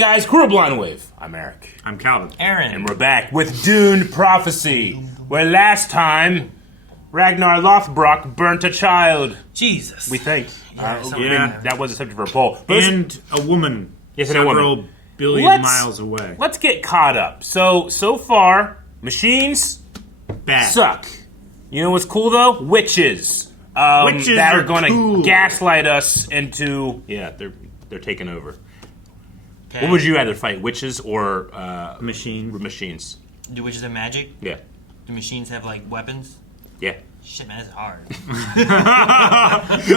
guys, Crew of Blind Wave. I'm Eric. I'm Calvin. Aaron. And we're back with Dune Prophecy, where last time Ragnar Lothbrok burnt a child. Jesus. We think. Yeah. That was a subject for a poll. And a woman. Yes, and a woman. Several billion miles away. Let's get caught up. So far, machines Bad. suck. You know what's cool, though? Witches. Witches that are are going to cool. gaslight us into... Yeah, they're taking over. Okay. What would you rather fight, witches or Machines. Do witches have magic? Yeah. Do machines have, like, weapons? Yeah. Shit, man, that's hard.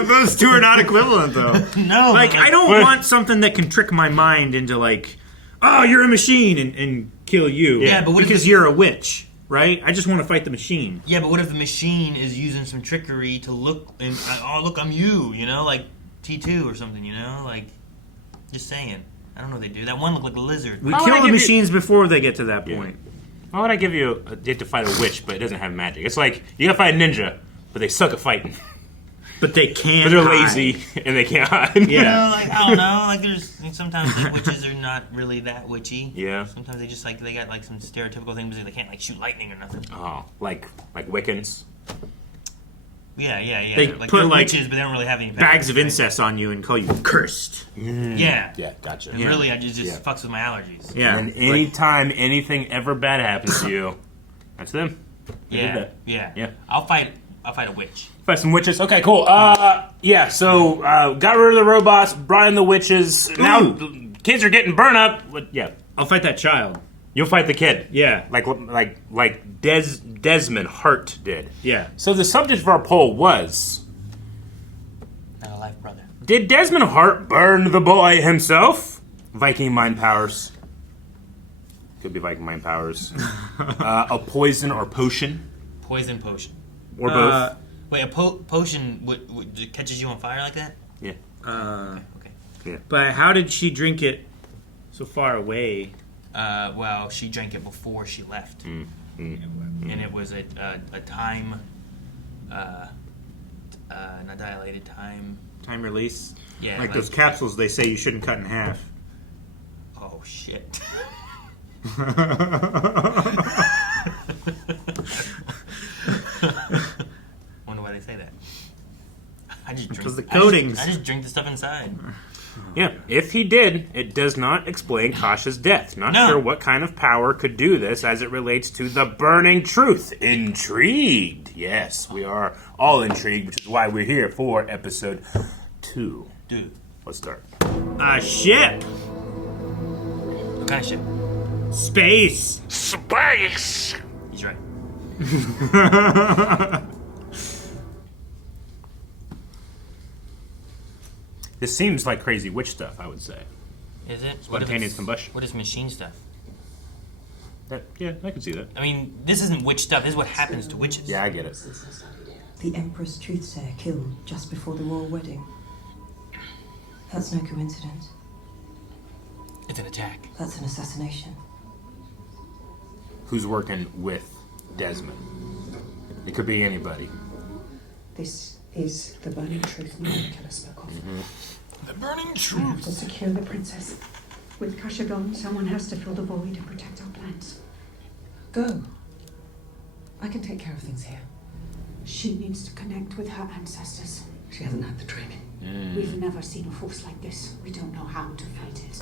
Those two are not equivalent, though. No. Like, I don't want something that can trick my mind into, like, oh, you're a machine and kill you. Yeah, but what if because you're a witch, right? I just want to fight the machine. Yeah, but what if the machine is using some trickery to look and, oh, look, I'm you, you know? Like T2 or something, you know? Like, just saying. I don't know what they do. That one looked like a lizard. We Why would I kill the give you- machines before they get to that Yeah. point. Why would I give you to fight a witch, but it doesn't have magic? It's like, you gotta fight a ninja, but they suck at fighting. But they can't. But they're hide. lazy, and they can't hide. You know, like, I don't know. Like, sometimes like, witches are not really that witchy. Yeah. Sometimes they just, like, they got, like, some stereotypical things. They can't, like, shoot lightning or nothing. Oh, like Wiccans. Yeah. They They're, like, put, they're like, witches, but they don't really have any powers, Bags of right? incest on you and call you cursed. Yeah. Yeah, gotcha. And really, it just Yeah. fucks with my allergies. Yeah. And anytime anything ever bad happens to you, that's them. They did that. Yeah. Yeah. I'll fight a witch. Fight some witches. Okay, cool. So got rid of the robots, brought in the witches. Now kids are getting burned up. Yeah, I'll fight that child. you'll fight the kid. Yeah. Like Desmond Hart did. Yeah. So the subject of our poll was: Not a life brother. did Desmond Hart burn the boy himself? Viking mind powers. Could be Viking mind powers. A poison or potion, Poison potion. or both. Wait, a potion would catches you on fire like that? Yeah. Okay. But how did she drink it so far away? Well, she drank it before she left, and it was a time, not dilated time. Time release? Yeah, Like those capsules they say you shouldn't cut in half. Oh shit. Wonder why they say that. I just drink. Because the coatings. I just drink the stuff inside. Yeah, if he did, it does not explain Kasha's death. Not No. sure what kind of power could do this as it relates to the burning truth. Intrigued. Yes, we are all intrigued, which is why we're here for episode 2. Dude, Let's start. A ship! what kind of shit? Space! Space! He's right. This seems like crazy witch stuff, I would say. Is it? Spontaneous combustion. What is machine stuff? Yeah, I can see that. I mean, this isn't witch stuff. This is what happens to witches. Yeah, I get it. The Empress Truthsayer killed just before the royal wedding. That's no coincidence. It's an attack. That's an assassination. Who's working with Desmond? It could be anybody. This is the burning truth no one can spoke of. The burning We have truth. to secure the princess. With Kasha gone, someone has to fill the void and protect our plans. Go. I can take care of things here. She needs to connect with her ancestors. She hasn't had the training. We've never seen a force like this. We don't know how to fight it.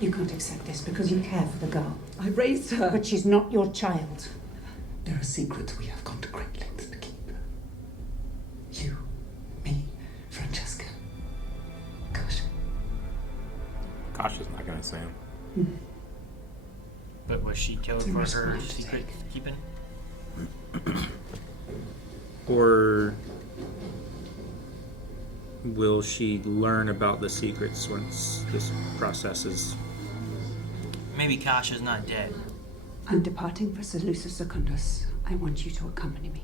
You can't accept this because you care for the girl. I raised her. But she's not your child. There are secrets we have gone to great lengths to keep. You, me, Francesca, Kasha. Kasha's not going to say him. But was she killed The for risk her we have to secret keeping? Or will she learn about the secrets once this process is... Maybe Kasha's not dead. I'm departing for Seleucia Secundus. I want you to accompany me.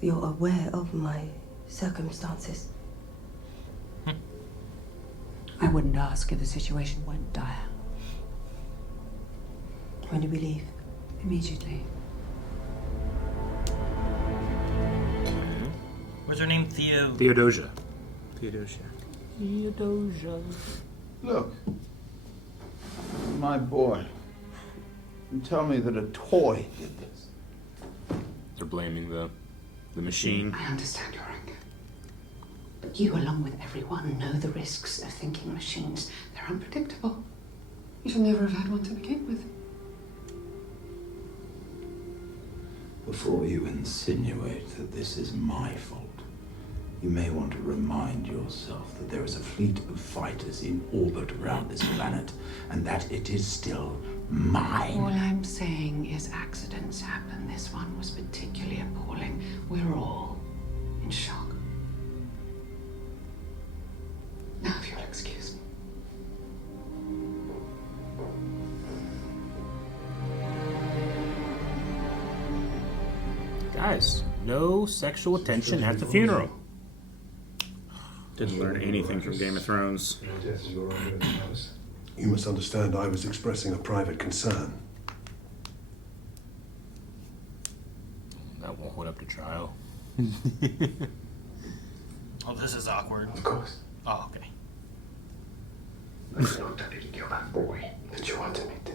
You're aware of my circumstances. I wouldn't ask if the situation weren't dire. When do we leave? Immediately. What's her name? Theodosia. Theodosia. Look, my boy. You tell me that a toy did this. They're blaming the machine. I understand your anger. But you, along with everyone, know the risks of thinking machines. They're unpredictable. You should never have had one to begin with. Before you insinuate that this is my fault, you may want to remind yourself that there is a fleet of fighters in orbit around this planet, and that it is still mine. All I'm saying is accidents happen. This one was particularly appalling. We're all in shock. Now, if you'll excuse me. Guys, no sexual attention at the funeral. Didn't learn anything from Game of Thrones. You must understand I was expressing a private concern. That won't hold up to trial. Oh, this is awkward. Of course. Oh, okay. It's not that you kill that boy that you wanted me to.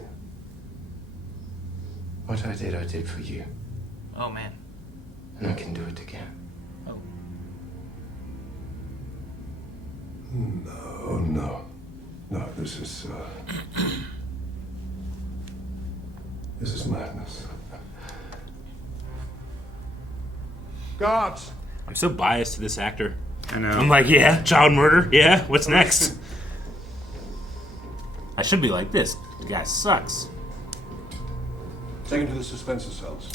What I did for you. Oh, man. And I can do it again. Oh. No. No, this is madness. Guards! I'm so biased to this actor. I know. I'm like, yeah, child murder. Yeah, what's next? I should be like this. The guy sucks. Take him to the suspension cells.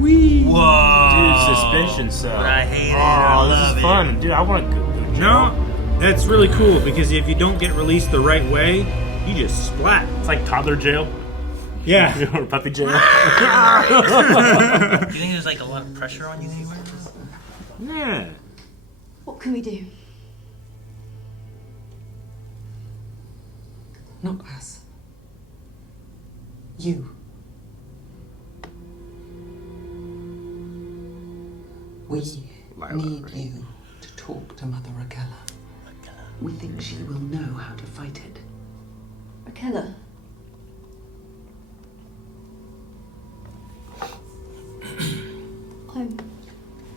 Wee. Whoa. Dude, suspension cell. But I hate it. Oh, I this love is fun. Dude, I want to go to jail. No, that's really cool because if you don't get released the right way, you just splat. It's like toddler jail. Yeah. Or puppy jail. Do you think there's like a lot of pressure on you anywhere? Yeah. What can we do? Not us. You. We need you to talk to Mother Ragella. We think she will know how to fight it. Rakella.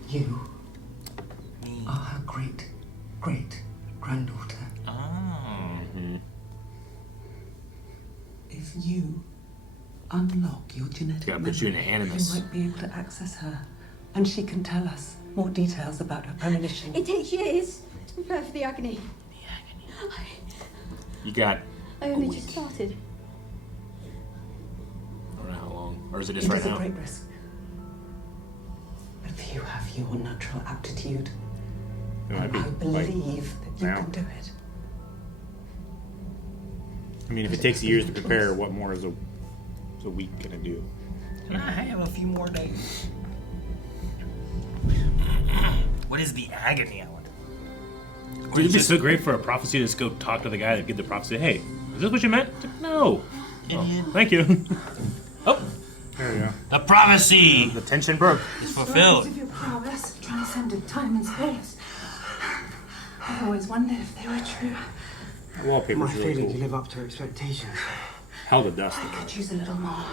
You are her great-great-granddaughter. Oh. If you unlock your genetic Gotta put you in memory, animus. you might be able to access her, and she can tell us more details about her premonition. It takes years to prepare for the agony. You got, I only just started. I don't know how long. Or is it just It right is a now? great risk. But if you have your natural aptitude, It might and be, I believe that you now. can do it. I mean, if it takes years to prepare, what more is a week gonna do? Can I have a few more days? What is the agony? I wonder. Dude, it'd be so great for a prophecy to just go talk to the guy that give the prophecy. Hey, is this what you meant? It's like, no. Idiot. Thank you. Oh, There we go. The prophecy the tension broke. is fulfilled. Of your prowess transcended time and space. I always wondered if they were true. Wallpaper's My really failing to cool. live up to expectations. Hell the dust. I could use a little more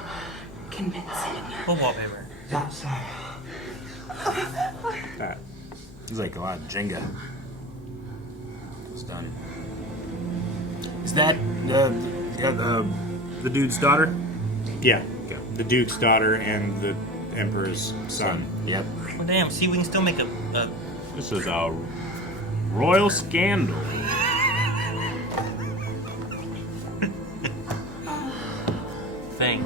convincing. What wallpaper? That's That. He's like a lot of Jenga. It's done. Is that the dude's daughter? Yeah. Okay. The Duke's daughter and the Emperor's son. Yep. Well, damn. See, we can still make a This is a royal scandal. thing.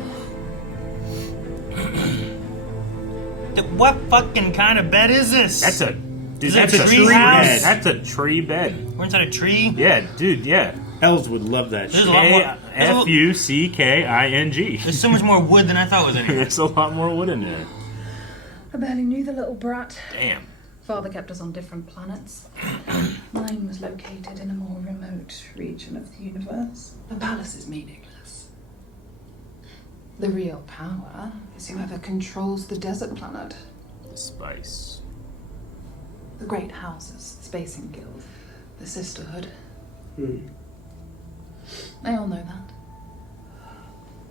What fucking kind of bed is this? That's a dude. Is it That's a a tree tree house? bed. That's a tree bed. We're inside a tree. Yeah, dude. Yeah. Elves would love that There's shit. a lot more. Fucking. There's so much more wood than I thought was in here. There's a lot more wood in there. I barely knew the little brat. Damn. Father kept us on different planets. Mine was located in a more remote region of the universe. The palace is meaningless. The real power is whoever controls the desert planet. The spice. The great houses, the Spacing Guild, the Sisterhood. They all know that.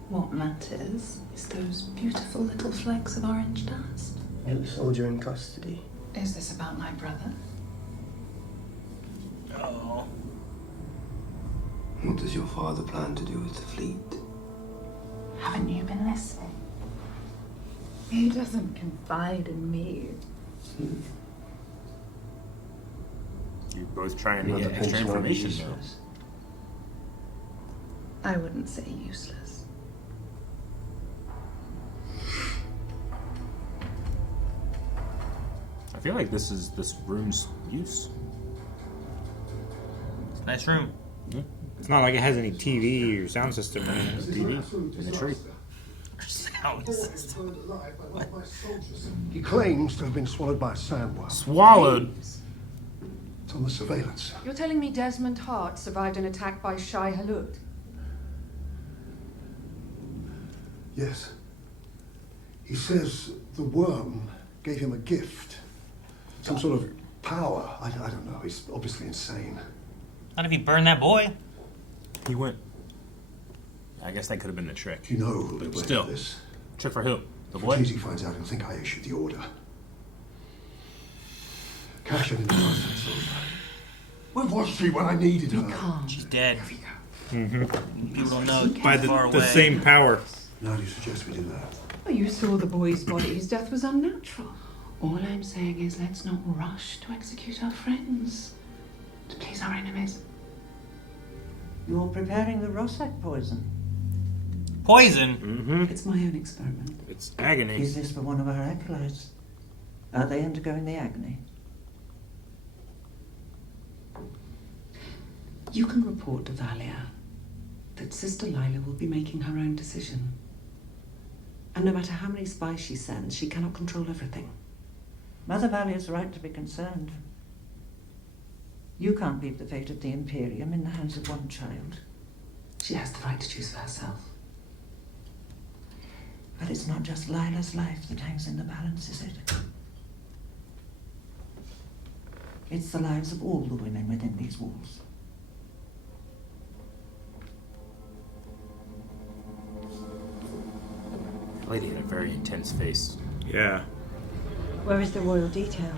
What matters is those beautiful little flecks of orange dust. New soldier in custody. Is this about my brother? Oh. What does your father plan to do with the fleet? Haven't you been listening? He doesn't confide in me. You're both trying to Mother get extra thinks we're information, though. useless. I wouldn't say useless. I feel like this room's use. Nice room. It's not like it has any TV or sound system or anything. TV in the tree. Sound system. He claims to have been swallowed by a sandworm. Swallowed. It's on the surveillance. You're telling me Desmond Hart survived an attack by Shai Hulud? Yes. He says the worm gave him a gift. Some sort of power. I don't know. He's obviously insane. Not if he burned that boy. He went. I guess that could have been the trick. You know who'll be But blamed still. for this. Trick for who? The If boy? Cheesy finds out, he'll think I issued the order. Cash didn't trust that soldier. Where was she when I needed her? Calm. She's dead. People don't know. By Far the away. same power. Now do you suggest we do that? Well, you saw the boy's body. His death was unnatural. All I'm saying is let's not rush to execute our friends. To please our enemies. You're preparing the Rossack poison. Poison. Mm-hmm. It's my own experiment. It's agony. Is this for one of our acolytes? Are they undergoing the agony? You can report to Thalia that Sister Lila will be making her own decision. And no matter how many spies she sends, she cannot control everything. Mother Valia's right to be concerned. You can't leave the fate of the Imperium in the hands of one child. She has the right to choose for herself. But it's not just Lila's life that hangs in the balance, is it? It's the lives of all the women within these walls. The lady had a very intense face. Yeah. Where is the royal detail?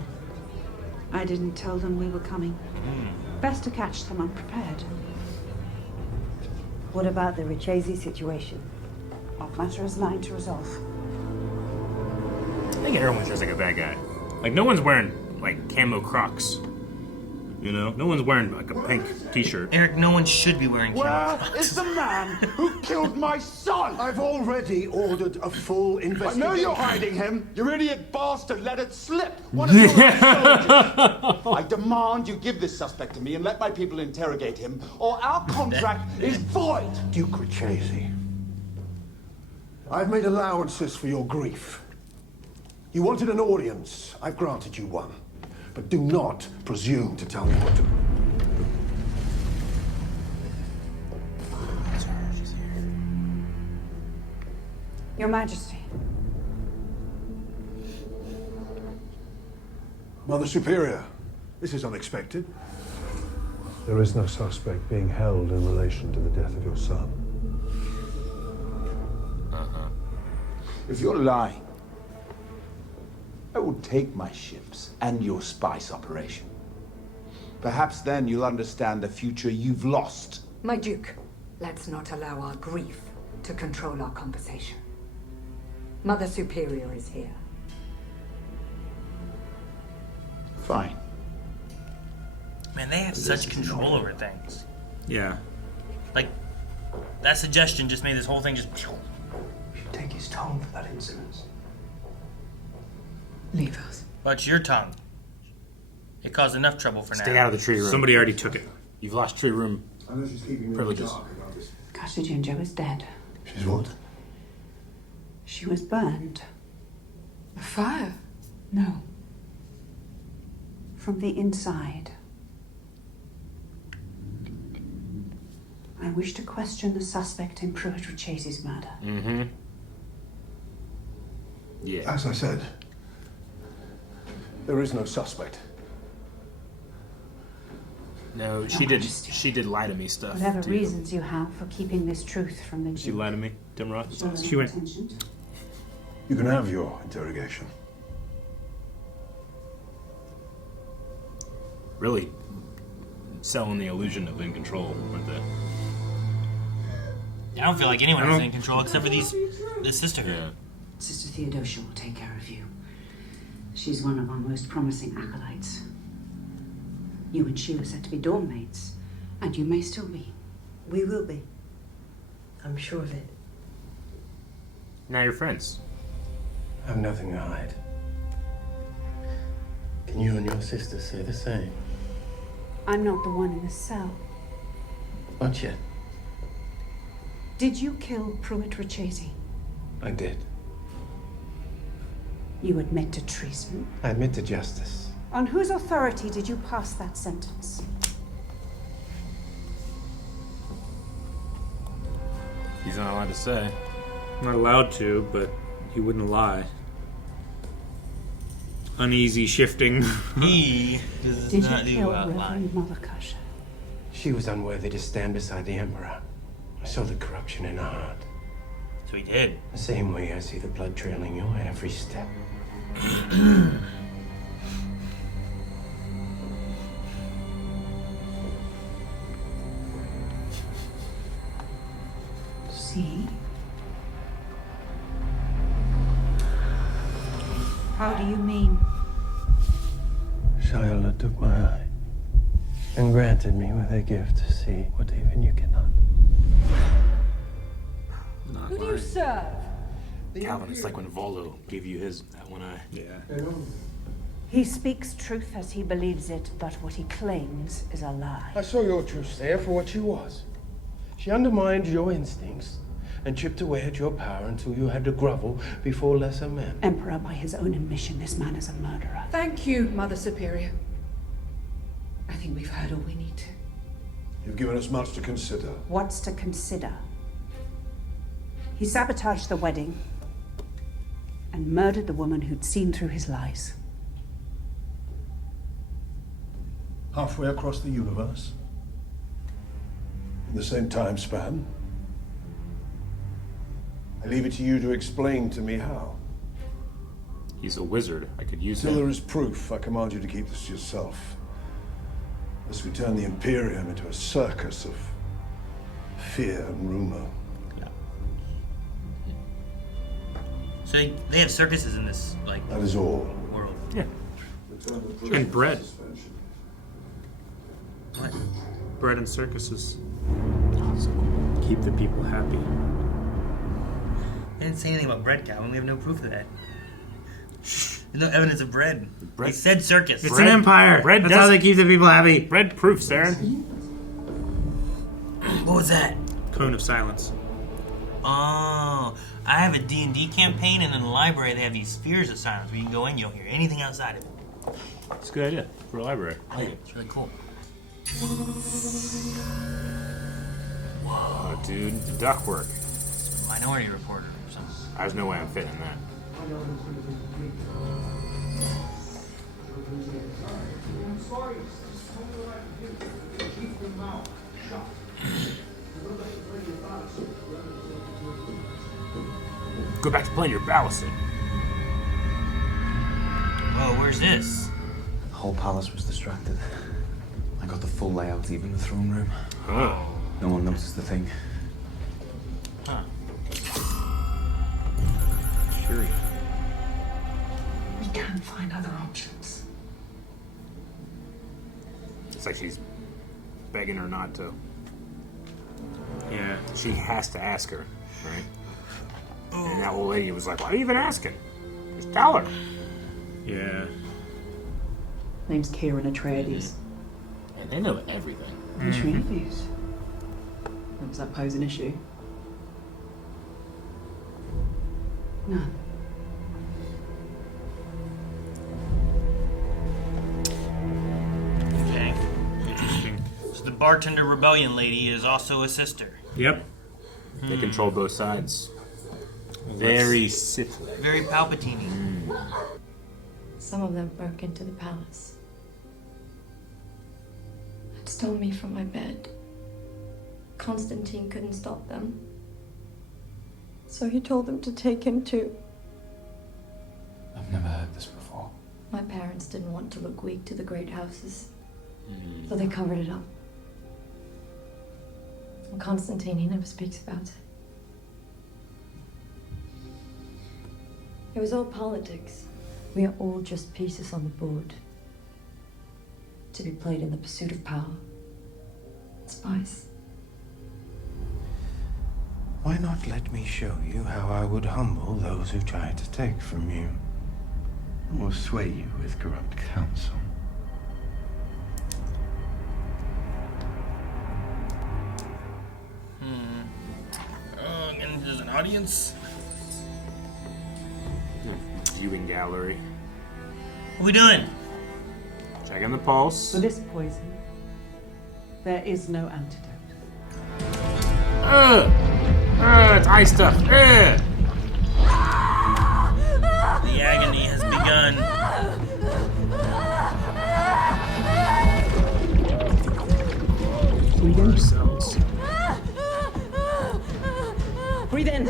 I didn't tell them we were coming. Best to catch them unprepared. What about the Richese situation? That matter is mine to resolve. I think everyone's just like a bad guy. Like, no one's wearing, like, camo Crocs. You know? No one's wearing, like, a pink t-shirt. Eric, no one should be wearing Where camo. is the man who killed my son? I've already ordered a full investigation. I know you're hiding him. You idiot bastard let it slip. One of your own soldiers. I demand you give this suspect to me and let my people interrogate him, or our contract is void. Duke Richese, I've made allowances for your grief. You wanted an audience. I've granted you one. But do not presume to tell me what to... Your Majesty. Mother Superior, this is unexpected. There is no suspect being held in relation to the death of your son. If you're lying, I will take my ships and your spice operation. Perhaps then you'll understand the future you've lost. My Duke, let's not allow our grief to control our conversation. Mother Superior is here. Fine. Man, they have such control over things. Yeah. Like, that suggestion just made this whole thing just... Take his tongue for that insolence. Leave us. Watch your tongue. It caused enough trouble for now. Stay out of the tree room. Somebody already took it. You've lost tree room I know she's keeping me privileges. about this. Kasha Jinjo is dead. She's what? She was burned. A fire? No. From the inside. I wish to question the suspect in Pruitt Richese's murder. Mm-hmm. Yeah. As I said, there is no suspect. No, Your she did. Majesty. She did lie to me stuff. Whatever to you. reasons you have for keeping this truth from the She lied to me, Tim Roth. She went. You can have your interrogation. Really selling the illusion of in control, weren't they? I don't feel like anyone is in control except for this sisterhood. Yeah. Sister Theodosia will take care of you. She's one of our most promising acolytes. You and she were said to be dorm mates, and you may still be. We will be. I'm sure of it. Now you're friends. I've nothing to hide. Can you and your sister say the same? I'm not the one in the cell. Not yet. Did you kill Pruitt Richesi? I did. You admit to treason? I admit to justice. On whose authority did you pass that sentence? He's not allowed to say. Not allowed to, but he wouldn't lie. Uneasy shifting. He does Did not you do kill lie. Reverend Mother Kasha? She was unworthy to stand beside the Emperor. I saw the corruption in her heart. So he did. The same way I see the blood trailing your every step. See? How do you mean? Shyla took my eye and granted me with a gift to see what even you cannot. Not Who do you lying. serve? Calvin, it's like when Volo gave you that one eye. Yeah. He speaks truth as he believes it, but what he claims is a lie. I saw your truth there for what she was. She undermined your instincts and chipped away at your power until you had to grovel before lesser men. Emperor, by his own admission, this man is a murderer. Thank you, Mother Superior. I think we've heard all we need to. You've given us much to consider. What's to consider? He sabotaged the wedding and murdered the woman who'd seen through his lies. Halfway across the universe? In the same time span? I leave it to you to explain to me how. He's a wizard. I could use Till him. there is proof, I command you to keep this to yourself. Lest we turn the Imperium into a circus of fear and rumor. So they have circuses in this That is all. world. Yeah. And bread. What? Bread and circuses. Keep the people happy. I didn't say anything about bread, Calvin. We have no proof of that. There's no evidence of bread. Bread- He said circus. It's an empire. bread That's does- how they keep the people happy. Bread proof, Saren. What was that? Cone of silence. Oh, I have a D&D campaign, and in the library they have these spheres of silence where you can go in, you don't hear anything outside of it. It's a good idea for a library. I like it. It's really cool. Oh, dude, the ductwork. It's a Minority Reporter or something. There's no way I'm fitting that. Go back to playing your ballast. Whoa, where's this? The whole palace was distracted. I got the full layout, even the throne room. Oh. No one noticed the thing. Huh. Sure. We can find other options. It's like she's begging her not to. Yeah. She has to ask her, right? And that old lady was like, why are you even asking? Just tell her. Yeah. Name's Kieran Atreides. And they know everything. Atreides? Does that pose an issue? No. Okay. Interesting. So the bartender rebellion lady is also a sister. Yep. They control both sides. Very Sith. Very Palpatine. Some of them broke into the palace. stole me from my bed. Constantine couldn't stop them. So he told them to take him too. I've never heard this before. My parents didn't want to look weak to the great houses, so they covered it up. And Constantine, he never speaks about it. It was all politics. We are all just pieces on the board, to be played in the pursuit of power. Spice. Why not let me show you how I would humble those who try to take from you, or sway you with corrupt counsel? Oh, and there's an audience. Viewing gallery. What are we doing? Checking the pulse. For this poison, there is no antidote. It's eye stuff. The agony has begun. Breathe in. Breathe in.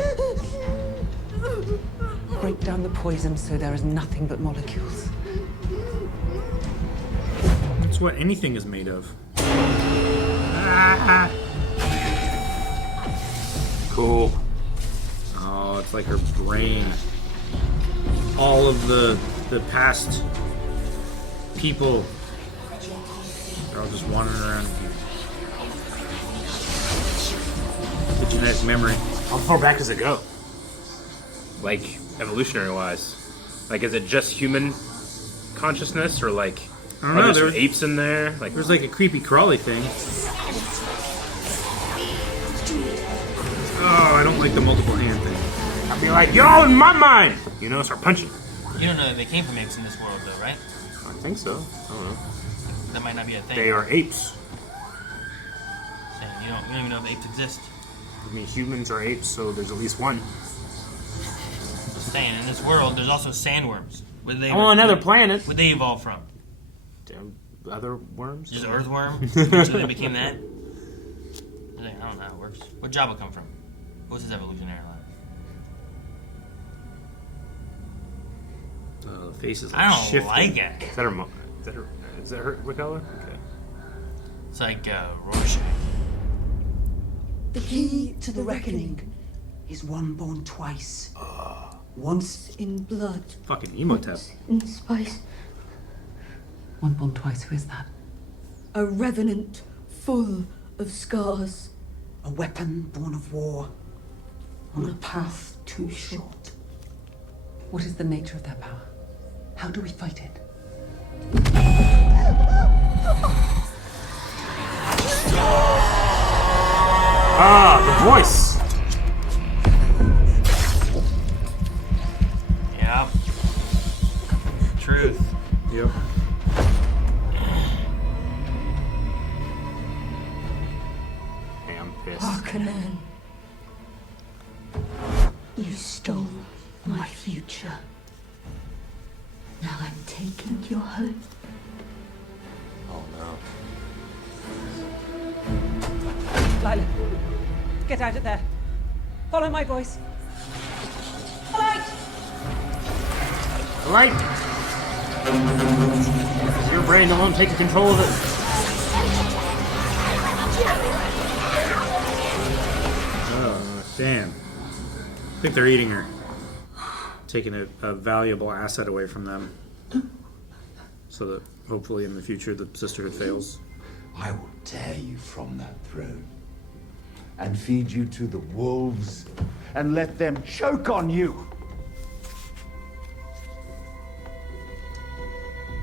Break down the poison so there is nothing but molecules. That's what anything is made of. Cool. Oh, it's like her brain. All of the past people, they're all just wandering around. The genetic memory. How far back does it go? Like, evolutionary wise? Like, is it just human consciousness, or like, I don't know, are there there- some apes in there? Like, There's like a creepy crawly thing. Oh, I don't like the multiple hand thing. I'd be like, yo, in my mind! You know, start punching. You don't know that they came from apes in this world, though, right? I think so. I don't know. That might not be a thing. They are apes. Saying, you don't even know if apes exist. I mean, humans are apes, so there's at least one. Just saying, in this world, there's also sandworms. Where they On another planet. Where'd they evolve from? Other worms? Just earthworm? Eventually they became that? I don't know how it works. Where'd Jabba come from? What's his evolutionary line? The face is I like don't shifting. like it. Is that her? Is that her? What color? Okay. It's like Rorschach. The key to the reckoning is one born twice. Once In blood. Fucking Emotep. In spice. one born twice. Who is that? A revenant full of scars. A weapon born of war. On a path too short. What is the nature of their power? How do we fight it? Ah, the voice. Yeah. Truth. Yep. Hey, I'm pissed. Harkonnen. You stole my future. Now I'm taking your hope. Oh no. Lila, get out of there. Follow my voice. Light! Light. Your brain don't want to take control of it. Oh, damn. I think they're eating her. Taking a valuable asset away from them. So that hopefully in the future the sisterhood fails. I will tear you from that throne and feed you to the wolves and let them choke on you.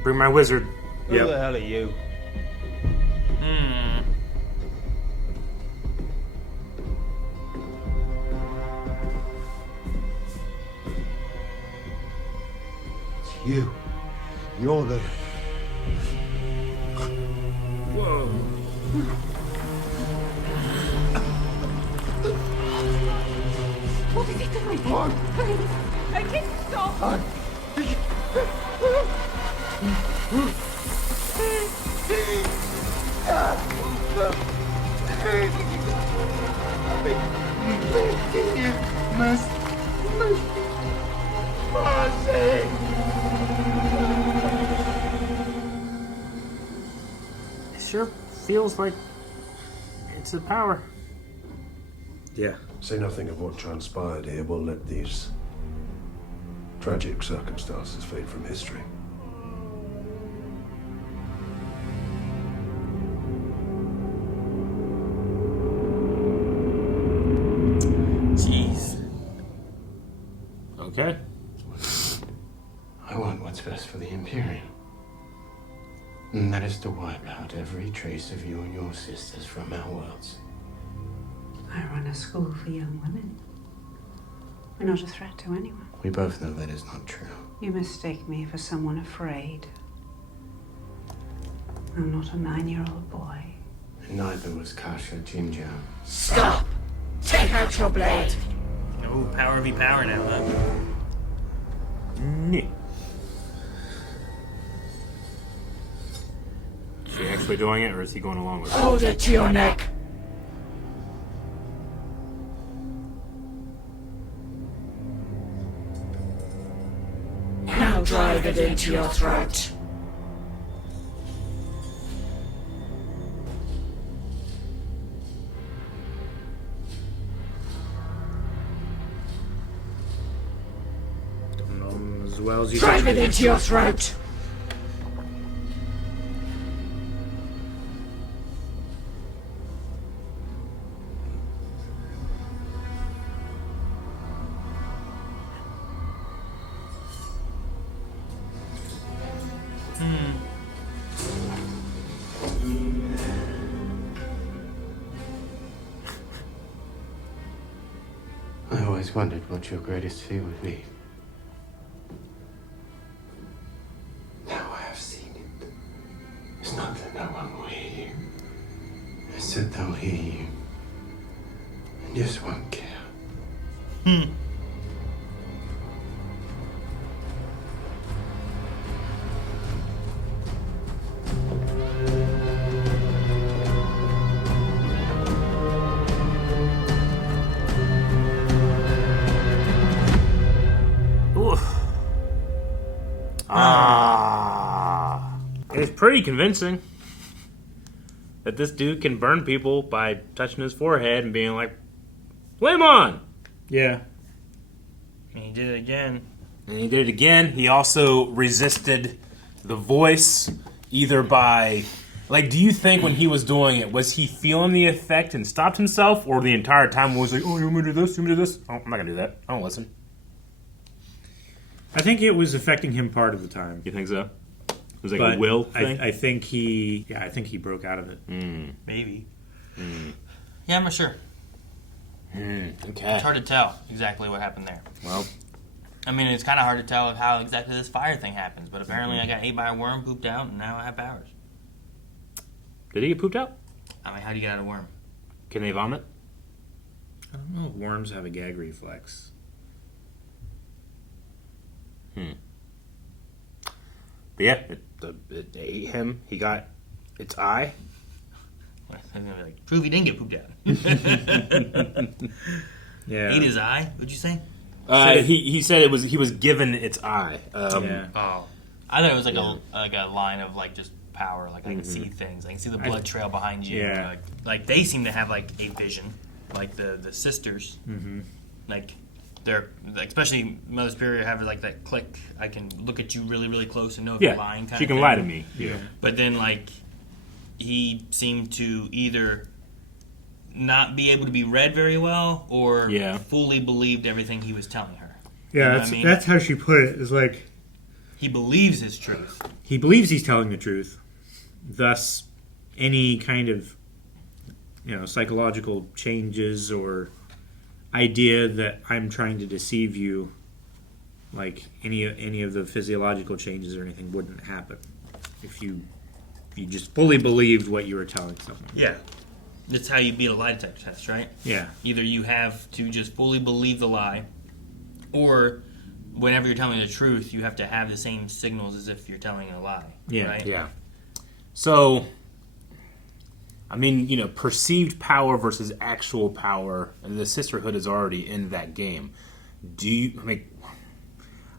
Bring my wizard. Who the hell are you? It's you. You're the... Whoa. What is he doing? I didn't stop. It sure feels like it's a power. Yeah. Say nothing of what transpired here. We'll let these tragic circumstances fade from history. Jeez. Okay. I want what's best for the Imperium. And that is to wipe out every trace of you and your sisters from our worlds. I run a school for young women. We're not a threat to anyone. We both know that is not true. You mistake me for someone afraid. I'm not a 9-year-old boy. And neither was Kasha Jinja. Stop! Take out your blade! Oh, power v power now, huh? Is she actually doing it, or is he going along with it? Hold it to your neck! Now drive it into your throat. Don't know him as well as you Drive think. it into your throat! I always wondered what your greatest fear would be. Now I have seen it. It's not that no one will hear you. It's that they'll hear you and just won't care. It's pretty convincing that this dude can burn people by touching his forehead and being like, flame on! Yeah. And he did it again. And he did it again. He also resisted the voice either by... Like, do you think when he was doing it, was he feeling the effect and stopped himself? Or the entire time was like, oh, you want me to do this? You want me to do this? Oh, I'm not going to do that. I don't listen. I think it was affecting him part of the time. You think so? It was like But a will thing? I think he broke out of it. Maybe. Yeah, I'm not sure. Okay. It's hard to tell exactly what happened there. Well, I mean, it's kind of hard to tell how exactly this fire thing happens, but apparently I got ate by a worm, pooped out, and now I have powers. did he get pooped out? I mean, how do you get out a worm? Can they vomit? I don't know if worms have a gag reflex. But yeah, it ate him. He got its eye. I'm gonna be like, prove he didn't get pooped out. Yeah. Ate his eye? What'd you say? He said he was given its eye. Yeah. Oh, I thought it was like a line of like just power. Like I can see things. I can see the blood trail behind you. Yeah. Like they seem to have like a vision, like the sisters. Mm-hmm. Like they're especially Mother Superior have like that click. I can look at you really really close and know if you're lying. Kind she of can thing. lie to me. Yeah. But then like he seemed to either not be able to be read very well or fully believed everything he was telling her. Yeah, You know that's what I mean? that's how she put it. Is like he believes his truth. He believes he's telling the truth. Thus, any kind of psychological changes or idea that I'm trying to deceive you, like any of the physiological changes or anything, wouldn't happen if you just fully believed what you were telling someone. Yeah. That's how you beat a lie detector test, right? Yeah. Either you have to just fully believe the lie, or whenever you're telling the truth, you have to have the same signals as if you're telling a lie. Yeah. Right? Yeah. So, I mean, perceived power versus actual power, and the sisterhood is already in that game.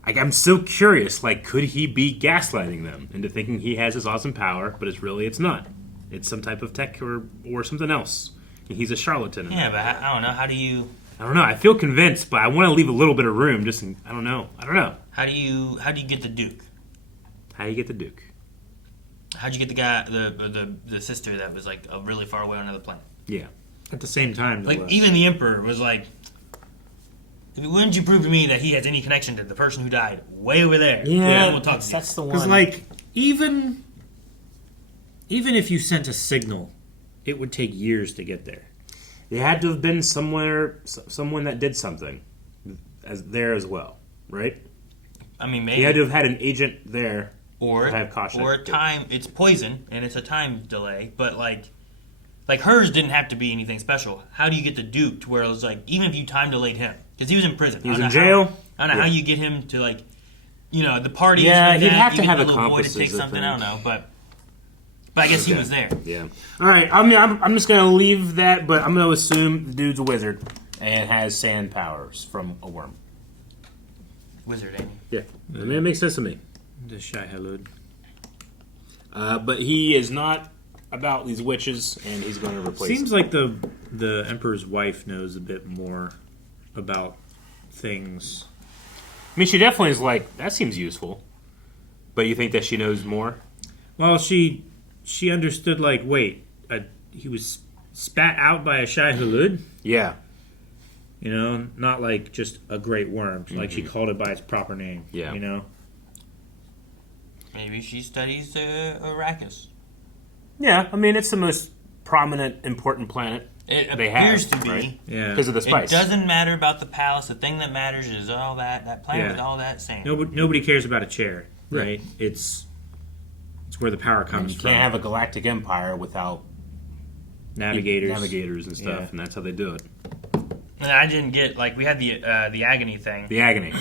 I'm so curious, could he be gaslighting them into thinking he has this awesome power, but it's not. It's some type of tech or something else. And he's a charlatan. Yeah, but I don't know. How do you... I don't know. I feel convinced, but I want to leave a little bit of room. I don't know. How do you get the Duke? How do you get the Duke? How'd you get the guy, the sister that was really far away on another planet? Yeah. At the same time, even the Emperor was like, wouldn't you prove to me that he has any connection to the person who died way over there? Yeah, then we'll talk to you. That's the one. Because even if you sent a signal, it would take years to get there. It had to have been someone that did something there as well, right? I mean, maybe he had to have had an agent there. Or time. It's poison, and it's a time delay. But hers didn't have to be anything special. How do you get the Duke to where it was even if you time delayed him because he was in prison, he was in jail. I don't know how you get him to the parties. Yeah, he'd have you to have a little boy to accomplices. take something. I don't know, but I guess he was there. Yeah. All right. I mean, I'm just gonna leave that, but I'm gonna assume the dude's a wizard and has sand powers from a worm. Wizard, ain't he? Yeah. I mean, it makes sense to me. The Shai Halud. But he is not about these witches, and he's going to replace Seems them. like the Emperor's wife knows a bit more about things. I mean, she definitely is that seems useful. But you think that she knows more? Well, she understood, he was spat out by a Shai Halud? Yeah. Not just a great worm. She called it by its proper name. Yeah. Maybe she studies Arrakis. Yeah, I mean, it's the most prominent, important planet It they appears have, to be. right? Yeah. Because of the spice. It doesn't matter about the palace. The thing that matters is all that planet Yeah. with all that sand. Nobody cares about a chair, right? It's where the power comes you from. can't have a galactic empire without navigators and stuff, and that's how they do it. And I didn't get we had the Agony thing. The Agony.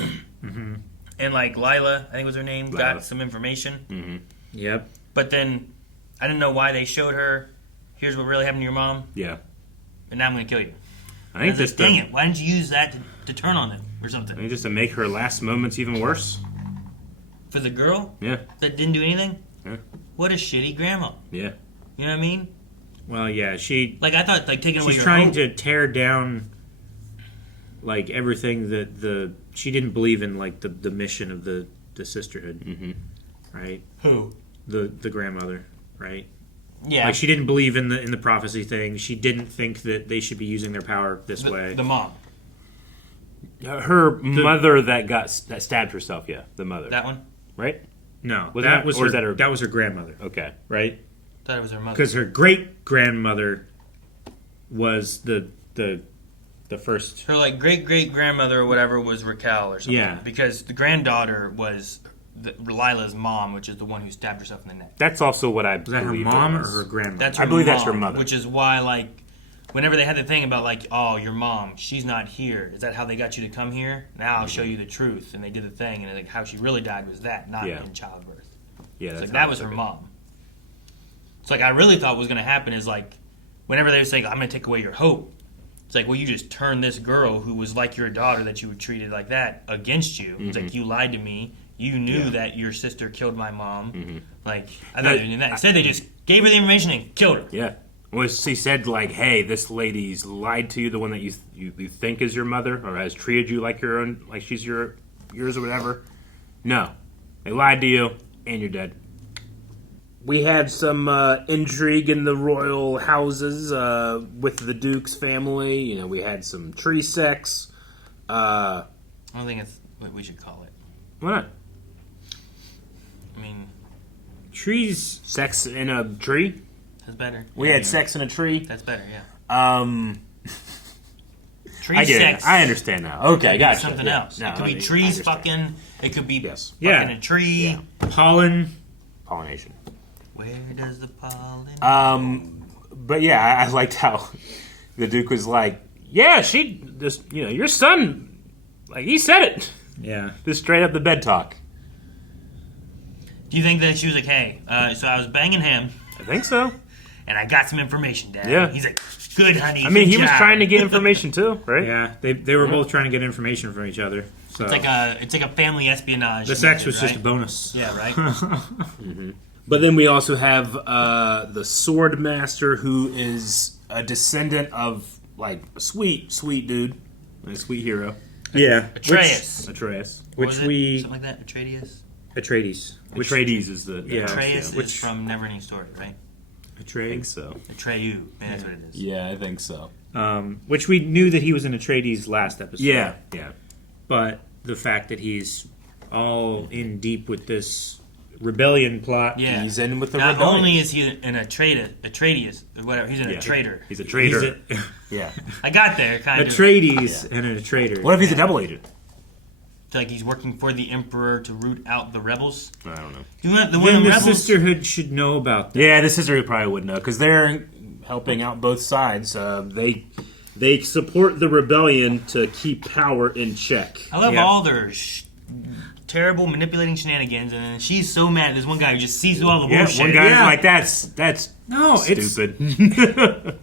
Mm-hmm. And Lila, I think was her name, Lila. got some information. Mm-hmm. Yep. But then I didn't know why they showed her. Here's what really happened to your mom. Yeah. And now I'm going to kill you. I think this dang it! Why didn't you use that to turn on them or something? I think just to make her last moments even worse. For the girl? Yeah. That didn't do anything? Yeah. What a shitty grandma. Yeah. You know what I mean? Well, yeah, she... I thought, taking away she's your trying hope. to tear down, everything that she didn't believe in, the mission of the sisterhood. Mm-hmm. Right? Who? The grandmother, right? Yeah. She didn't believe in the prophecy thing. She didn't think that they should be using their power this way. The mom. Her mother that stabbed herself, yeah. The mother. That one? Right? No. Was that was that her... That was her grandmother. Okay. Right? Thought it was her mother. Because her great-grandmother was the first... Her, great-great-grandmother or whatever was Raquel or something. Yeah. Because the granddaughter was Lila's mom, which is the one who stabbed herself in the neck. That's also what I believe. Was that her mom or her grandmother? That's her I believe mom, that's her mother. Which is why, whenever they had the thing about, oh, your mom, she's not here. Is that how they got you to come here? Now I'll show you the truth. And they did the thing, and how she really died was that, not in childbirth. Yeah, it's that's that was her mom. It's I really thought what was going to happen is, whenever they were saying, I'm going to take away your hope, it's well, you just turned this girl who was like your daughter that you were treated like that against you. Mm-hmm. It's you lied to me. You knew that your sister killed my mom. Mm-hmm. I thought they did that. Instead, they just gave her the information and killed her. Yeah. Well, she said, hey, this lady's lied to you, the one that you think is your mother, or has treated you like your own, like she's yours or whatever. No. They lied to you, and you're dead. We had some intrigue in the royal houses with the Duke's family. We had some tree sex. I don't think it's what we should call it. Why not? I mean... Trees... Sex in a tree? That's better. We had sex in a tree? That's better, yeah. Tree sex. I understand now. Okay, gotcha. Something else. No, it could be trees fucking. It could be fucking a tree. Yeah. Pollination. Where does the pollen? But yeah, I liked how the Duke was she just your son, he said it. Yeah, just straight up the bed talk. Do you think that she was hey, so I was banging him? I think so. and I got some information, Dad. Yeah. He's like, good, honey. I mean, good he was job." trying to get information too, right? Yeah, they were both trying to get information from each other. So It's like a family espionage. the sex method, was just a right? bonus. Yeah, right. But then we also have the Sword Master, who is a descendant of like a sweet dude, a sweet hero. Yeah, Atreus. Atreus. What was Which it? we Something like that. Atreides. Atreides. Is the Atreus yeah. is from Neverending Story, right? I think so. Atreyu. That's what it is. Yeah, I think so. Which we knew that he was in Atreides last episode. Yeah. But the fact that he's all in deep with this rebellion plot. Yeah. He's in with the Not rebellion. only is he an Atreides, or whatever, he's a traitor. He's a traitor. Yeah. I got there, kind of. Atreides and a traitor. What if he's a double agent? It's like he's working for the Emperor to root out the rebels. I don't know. The Then the rebels. Sisterhood should know about that. Yeah, the Sisterhood probably would know because they're helping out both sides. They support the rebellion to keep power in check. I love all their terrible manipulating shenanigans, and then she's so mad at this one guy who just sees through all the bullshit. One guy's like, that's No, stupid.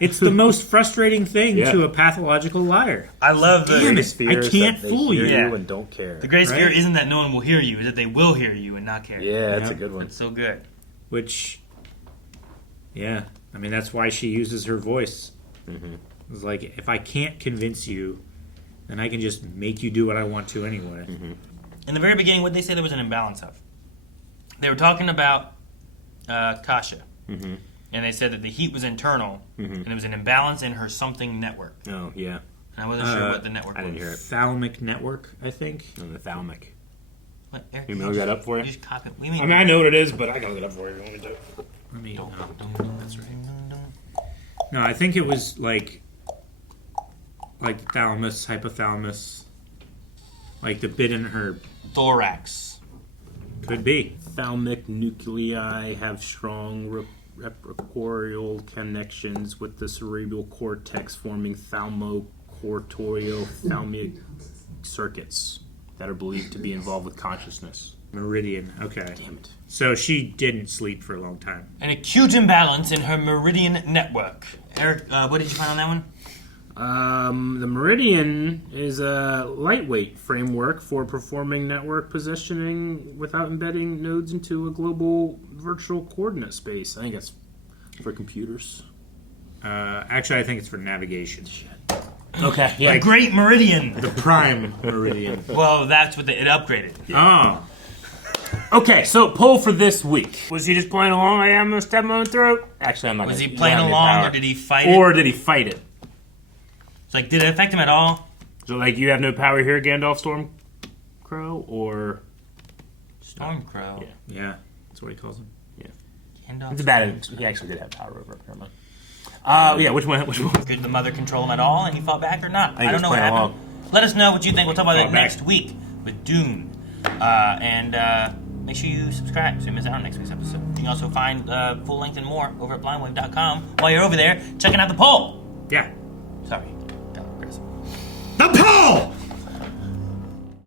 It's the most frustrating thing Yeah. to a pathological liar. I love the Damn it, fear I is can't that they fool hear you. you and don't care. The greatest fear Right? isn't that no one will hear you, is that they will hear you and not care. Yeah, that's a good one. That's so good. Which, yeah, I mean, that's why she uses her voice. Mm-hmm. It's like, if I can't convince you, then I can just make you do what I want to anyway. Mm-hmm. In the very beginning, what did they say there was an imbalance of? They were talking about Kasha. Mm-hmm. And they said that the heat was internal, Mhm. and there was an imbalance in her something network. Oh, yeah. And I wasn't sure what the network was. I didn't hear it. Thalamic network, I think. No, the thalamic. What, Eric, You look that up for you? just copy it. I mean, I know what it is, but I gotta look it up for you. Let me. That's right. No, I think it was like thalamus, hypothalamus, like the bit in her Thorax. Could be. Thalamic nuclei have strong repertorial connections with the cerebral cortex, forming thalamic circuits that are believed to be involved with consciousness. Meridian. Okay. Damn it. So she didn't sleep for a long time. An acute imbalance in her meridian network. Eric, what did you find on that one? The Meridian is a lightweight framework for performing network positioning without embedding nodes into a global virtual coordinate space. I think that's for computers. Actually, I think it's for navigation. Okay, yeah. The Great Meridian. The Prime Meridian. Well, that's what it upgraded. Oh. Okay, so poll for this week. Was he just playing along? I am going to stab my own throat. Actually, I'm not. Was gonna, he you playing don't have any along, power. or did he fight it? Or did he fight it? It's like, did it affect him at all? So, like, you have no power here, Gandalf Stormcrow, or Stormcrow. Yeah, yeah, that's what he calls him. Yeah, Gandalf. it's bad. He actually did have power over it. Never mind. Yeah, which one? Did the mother control him at all, and he fought back or not? think I don't he know was what playing happened. Let us know what you think. We'll talk about that Fought back. next week with Dune. And make sure you subscribe so you miss out on next week's episode. You can also find full length and more over at blindwave.com. While you're over there, checking out the poll. Yeah. Sorry.